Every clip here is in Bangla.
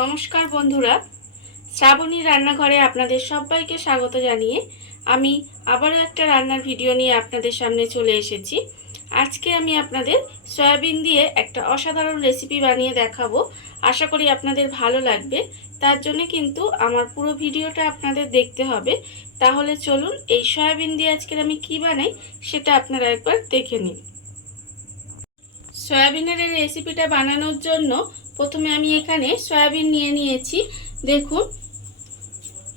নমস্কার বন্ধুরা, শ্রাবণী রান্নাঘরে আপনাদের সবাইকে স্বাগত জানিয়ে আমি আবারও একটা রান্নার ভিডিও নিয়ে আপনাদের সামনে চলে এসেছি। আজকে আমি আপনাদের সয়াবিন দিয়ে একটা অসাধারণ রেসিপি বানিয়ে দেখাবো। আশা করি আপনাদের ভালো লাগবে। তার জন্য কিন্তু আমার পুরো ভিডিওটা আপনাদের দেখতে হবে। তাহলে চলুন এই সয়াবিন দিয়ে আজকের আমি কি বানাই সেটা আপনারা একবার দেখে নিন। সয়াবিনের এই রেসিপিটা বানানোর জন্য প্রথমে আমি এখানে সয়াবিন নিয়ে নিয়েছি। দেখুন,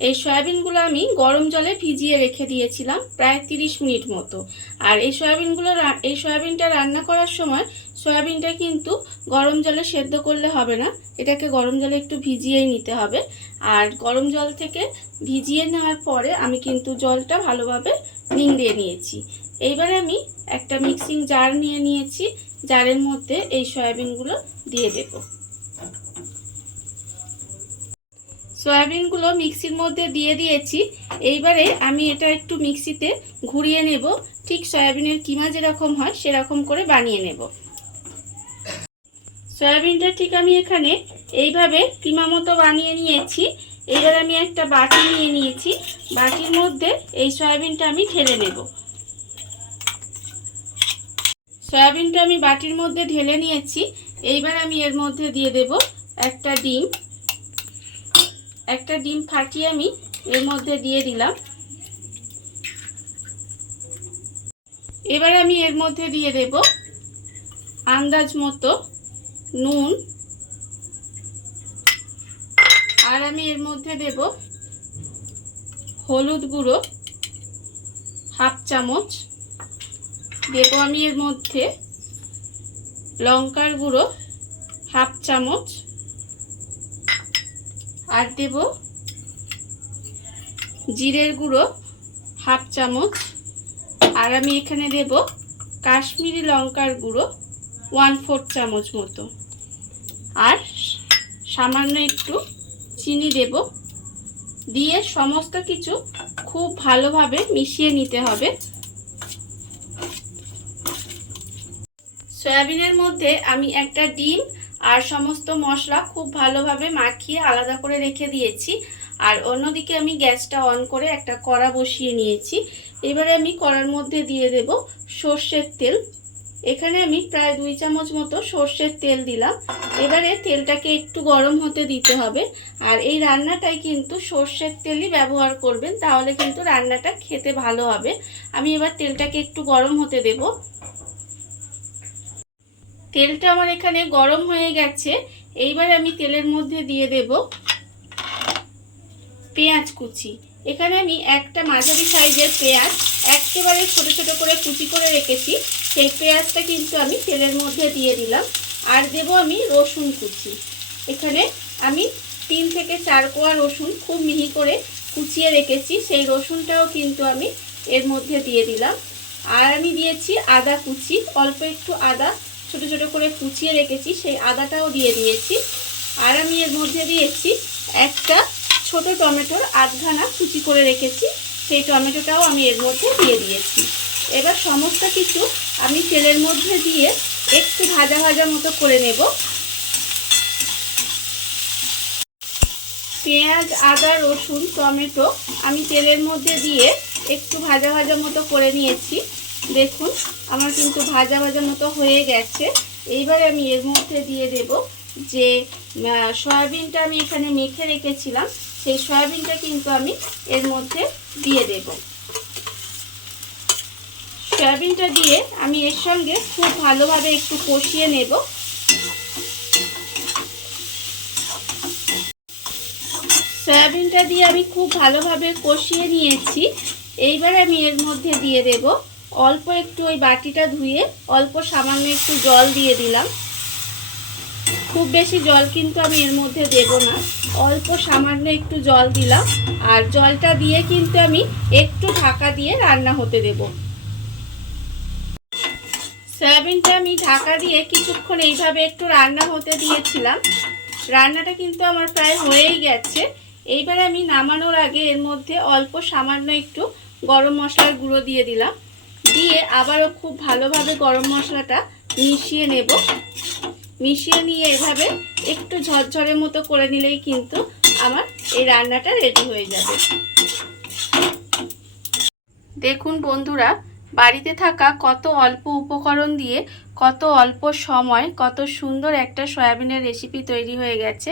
এই সয়াবিনগুলো আমি গরম জলে ভিজিয়ে রেখে দিয়েছিলাম প্রায় 30 মিনিট মতো। আর এই সয়াবিনটা রান্না করার সময় সয়াবিনটা কিন্তু গরম জলে সেদ্ধ করলে হবে না, এটাকে গরম জলে একটু ভিজিয়েই নিতে হবে। আর গরম জল থেকে ভিজিয়ে নেওয়ার পরে আমি কিন্তু জলটা ভালোভাবে নিংড়িয়ে নিয়েছি। এইবারে আমি একটা মিক্সিং জার নিয়ে নিয়েছি। জারের মধ্যে এই সয়াবিনগুলো দিয়ে দেব। সয়াবিনগুলো মিক্সির মধ্যে দিয়ে দিয়েছি। এইবারে আমি এটা একটু মিক্সিতে ঘুরিয়ে নেব, ঠিক সয়াবিনের কিমা যেরকম হয় সেরকম করে বানিয়ে নেব। সয়াবিনটা ঠিক আমি এখানে এইভাবে কিমা মতো বানিয়ে নিয়েছি। এবার আমি একটা বাটি নিয়ে নিয়েছি, বাটির মধ্যে এই সয়াবিনটা আমি ঢেলে নেব। সয়াবিনটা আমি বাটির মধ্যে ঢেলে নিয়েছি। এইবার আমি এর মধ্যে দিয়ে দেব একটা ডিম ফাটিয়ে আমি এর মধ্যে দিয়ে দিলাম। এবার আমি এর মধ্যে দিয়ে দেব আন্দাজ মতো নুন, আর আমি এর মধ্যে দেব হলুদ গুঁড়ো হাফ চামচ, দেব আমি এর মধ্যে লঙ্কার গুঁড়ো হাফ চামচ, আর দেব জিরের গুঁড়ো হাফ চামচ, আর আমি এখানে দেব কাশ্মীরি লঙ্কার গুঁড়ো 1/4 চামচ মতো, আর সামান্য একটু চিনি দেব। দিয়ে সমস্ত কিছু খুব ভালোভাবে মিশিয়ে নিতে হবে। সয়াবিনের মধ্যে আমি একটা ডিম আর সমস্ত মশলা খুব ভালোভাবে মাখিয়ে আলাদা করে রেখে দিয়েছি। আর অন্যদিকে আমি গ্যাসটা অন করে একটা কড়া বসিয়ে নিয়েছি। এবারে আমি কড়ার মধ্যে দিয়ে দেব সর্ষের তেল। এখানে আমি প্রায় 2 চামচ মতো সর্ষের তেল দিলাম। এবারে তেলটাকে একটু গরম হতে দিতে হবে। আর এই রান্নাটায় কিন্তু সর্ষের তেলই ব্যবহার করবেন, তাহলে কিন্তু রান্নাটা খেতে ভালো হবে। আমি এবার তেলটাকে একটু গরম হতে দেব। তেলটা আমার এখানে গরম হয়ে গেছে। এইবার আমি তেলের মধ্যে দিয়ে দেব পেঁয়াজ কুচি। এখানে আমি একটা মাঝারি সাইজের পেঁয়াজ একেবারে ছোট ছোট করে কুচি করে রেখেছি, সেই পেঁয়াজটা কিন্তু আমি তেলের মধ্যে দিয়ে দিলাম। আর দেব আমি রসুন কুচি। এখানে আমি 3 থেকে 4 কোয়া রসুন খুব মিহি করে কুচিয়ে রেখেছি, সেই রসুনটাও কিন্তু আমি এর মধ্যে দিয়ে দিলাম। আর আমি দিয়েছি আদা কুচি, অল্প একটু আদা ছোট ছোট করে কুচিয়ে রেখেছি, সেই আদাটাও দিয়ে দিয়েছি। আর আমি এর মধ্যে দিয়েছি একটা ছোট টমেটোর আধখানা কুচি করে রেখেছি, সেই টমেটোটাও আমি এর মধ্যে দিয়ে দিয়েছি। এবার সমস্ত কিছু আমি তেলের মধ্যে দিয়ে একটু ভাজা ভাজা মতো করে নেব। পেঁয়াজ, আদা, রসুন, টমেটো আমি তেলের মধ্যে দিয়ে একটু ভাজা ভাজা মতো করে নিয়েছি। দেখুন, আমার কিন্তু ভাজা ভাজা মতো হয়ে গেছে। এইবারে আমি এর মধ্যে দিয়ে দেব যে সয়াবিনটা আমি এখানে মেখে রেখেছিলাম, সেই সয়াবিনটা কিন্তু আমি এর মধ্যে দিয়ে দেব। সয়াবিনটা দিয়ে আমি এর সঙ্গে খুব ভালোভাবে একটু কষিয়ে নেব। সয়াবিনটা দিয়ে আমি খুব ভালোভাবে কষিয়ে নিয়েছি। এইবার আমি এর মধ্যে দিয়ে দেব অল্প একটু, ওই বাটিটা ধুয়ে অল্প সামান্য একটু জল দিয়ে দিলাম। খুব বেশি জল কিন্তু আমি এর মধ্যে দেব না, অল্প সামান্য একটু জল দিলাম। আর জলটা দিয়ে কিন্তু আমি একটু ঢাকা দিয়ে রান্না হতে দেব। সয়াবিনটা আমি ঢাকা দিয়ে কিছুক্ষণ এইভাবে একটু রান্না হতে দিয়েছিলাম। রান্নাটা কিন্তু আমার প্রায় হয়েই গেছে। এইবারে আমি নামানোর আগে এর মধ্যে অল্প সামান্য একটু গরম মশলার গুঁড়ো দিয়ে দিলাম। দিয়ে আবারও খুব ভালোভাবে গরম মশলাটা মিশিয়ে নেব। মিশিয়ে নিয়ে এভাবে একটু ঝরঝরে মতো করে নিলেই কিন্তু আমার এই রান্নাটা রেডি হয়ে যাবে। দেখুন বন্ধুরা, বাড়িতে থাকা কত অল্প উপকরণ দিয়ে কত অল্প সময় কত সুন্দর একটা সয়াবিনের রেসিপি তৈরি হয়ে গেছে।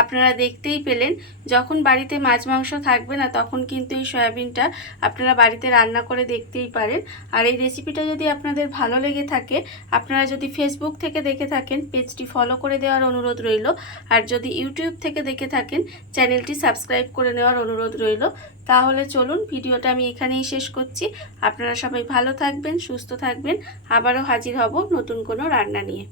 আপনারা দেখতেই পেলেন, যখন বাড়িতে মাছ মাংস থাকবে না তখন কিন্তু এই সয়াবিনটা আপনারা বাড়িতে রান্না করে দেখতেই পারেন। আর এই রেসিপিটা যদি আপনাদের ভালো লেগে থাকে, আপনারা যদি ফেসবুক থেকে দেখে থাকেন পেজটি ফলো করে দেওয়ার অনুরোধ রইল, আর যদি ইউটিউব থেকে দেখে থাকেন চ্যানেলটি সাবস্ক্রাইব করে নেওয়ার অনুরোধ রইল। তাহলে চলুন ভিডিওটা আমি এখানেই শেষ করছি। আপনারা সবাই ভালো থাকবেন, সুস্থ থাকবেন। আবারও হাজির হব নতুন কোনো রান্না নিয়ে।